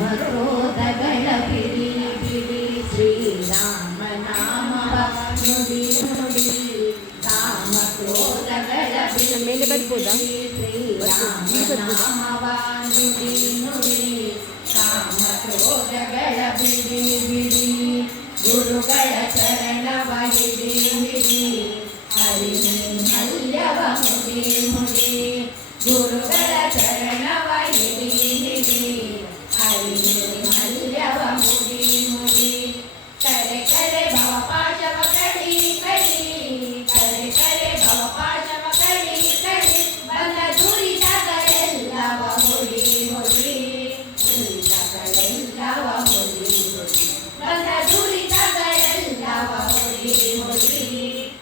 ಕಾಮಕ್ರೋಧಗಳ ಬಿಡಿ ಬಿಡಿ ಶ್ರೀರಾಮ ನಾಮವ ನುಡಿ ನುಡಿ ಕಾಮಕ್ರೋಧಗಳ ಮೇಲೆ ಬರ್ಬೋದಾ? ಶ್ರೀರಾಮ ನಾಮವ ನುಡಿ ನುಡಿ ಕಾಮಕ್ರೋಧಗಳ ಬಿಡಿ ಬಿಡಿ ಗುರುಗಳ ಚರಣವ ಹಿಡಿ ಹಿಡಿ ಹರಿಮಲ್ಯವ ಮುಡಿ ಮುಡಿ ಗುರುಗಳ ಚರಣವ ಹಿಡಿ ಹಿಡಿ ಹರಿಮಲ್ಯವ ಮುಡಿ ಮುಡಿ ಕರೆ ಕರೆ ಭವಪಾಶವ ಕಡಿ ಕಡಿ ಕರೆ ಕರೆ ಭವಪಾಶವ ಕಡಿ ಕಡಿ ಬಂದ ದುರಿತಗಳೆಲ್ಲವ ಮುಡಿ ಮುಡಿ ದುರಿತಗಳೆಲ್ಲವ ಮುಡಿ ಮುಡಿ ಬಂದ ದುರಿತಗಳೆಲ್ಲವ ಮುಡಿ ಮುಡಿ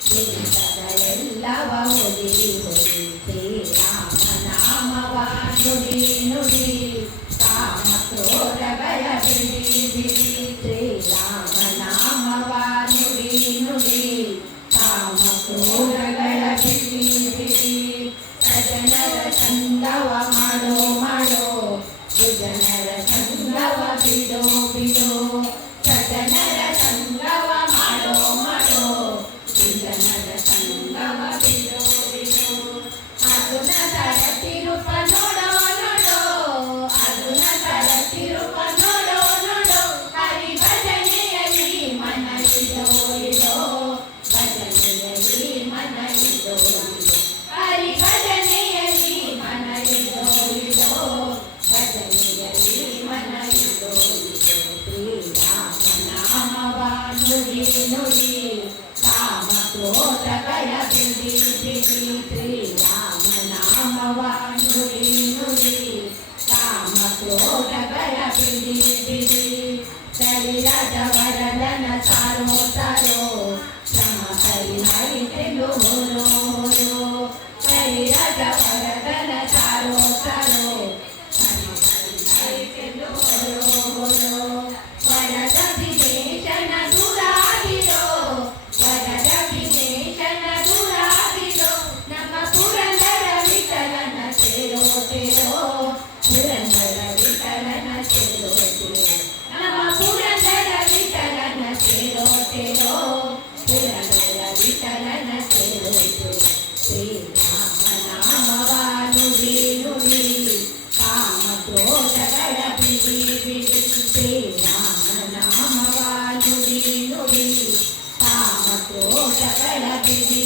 ದುರಿತಗಳೆಲ್ಲವ ಮುಡಿ ಮುಡಿ ಶ್ರೀರಾಮ ನಾಮವ ನುಡಿ ನುಡಿ ಕಾಮಕ್ರೋಧಗಳ ಬಿಡಿ ಬಿಡಿ ಶ್ರೀರಾಮ ನಾಮವ ನುಡಿ ನುಡಿ ಕಾಮಕ್ರೋಧಗಳ ಬಿಡಿ ಬಿಡಿ ಸಜ್ಜನರ ಸಂಗವ ಮಾಡೋ ಮಾಡೋ ಸುಜನರ ಸಂಗವ ಬಿಡೋ ಬಿಡೋ ಸಜ್ಜನರ ಸಂಗವ ಮಾಡೋ ಮಾಡೋ ಸುಜನರ ಸಂಗವ ಬಿಡೋ ಬಿಡೋ ಅರ್ಜುನ ತರತಿರುಪ ನೋಡೋ ನೋಡೋ ಅರ್ಜುನ ತರತಿರುಪ ನೋಡೋ ನೋಡೋ ಹರಿ ಭಜನೆಯಲ್ಲಿ ಮನ ಇಡೋ ಇಡೋ ಭಜನೆಯಲ್ಲಿ ಮನ ಇಡೋ ಇಡೋ ಹರಿ ಭಜನೆಯಲ್ಲಿ ಮನ ಇಡೋ ಇಡೋ ಭಜನೆಯಲ್ಲಿ ಮನ ಇಡೋ ಇಡೋ ಶ್ರೀರಾಮ ನಾಮವ ನುಡಿ ನುಡಿ ಕಾಮಕ್ರೋಧಗಳ ಬಿಡಿ ಬಿಡಿ ಶ್ರೀರಾಮ ನಾಮವ ನುಡಿ ನುಡಿ ಕಾಮಕ್ರೋಧಗಳ ಬಿಡಿ ಬಿಡಿ ಶರೀರದ ವರದನ ಸಾರೋ ಸಾರೋ ಶ್ರಮ ಪರಿಹರಿಸಲು ಹೊರೋ ಹೊರೋ ಶರೀರದ ವರದನ ಸಾರೋ ಸಾರೋ ಶ್ರಮ ಪರಿಹರಿಸಲು ಹೊರೋ ಹೊರೋ ವರದ ವಿದೇಶನ ದೂರಾಗಿರೋ ವರದ ವಿದೇಶನ ದೂರಾಗಿರೋ ನಮ್ಮ ಪುರಂದರ ವಿಠಲನ ಸೇರೋ ಸೇರೋ ಪುರಂದರ ವಿಠಲನ ಸೇರೋ ಸೇರೋ ನಮ್ಮ ಪುರಂದರ ವಿಠಲನ ಸೇರೋ ಸೇರೋ ಪುರಂದರ ವಿಠಲನ ಸೇರೋ ಸೇರೋ ಶ್ರೀರಾಮ ನಾಮವ ನುಡಿ ನುಡಿ ಕಾಮಕ್ರೋಧಗಳ ಬಿಡಿ ಬಿಡಿ ಶ್ರೀರಾಮ ನಾಮವ ನುಡಿ ನುಡಿ ಕಾಮಕ್ರೋಧಗಳ ಬಿಡಿ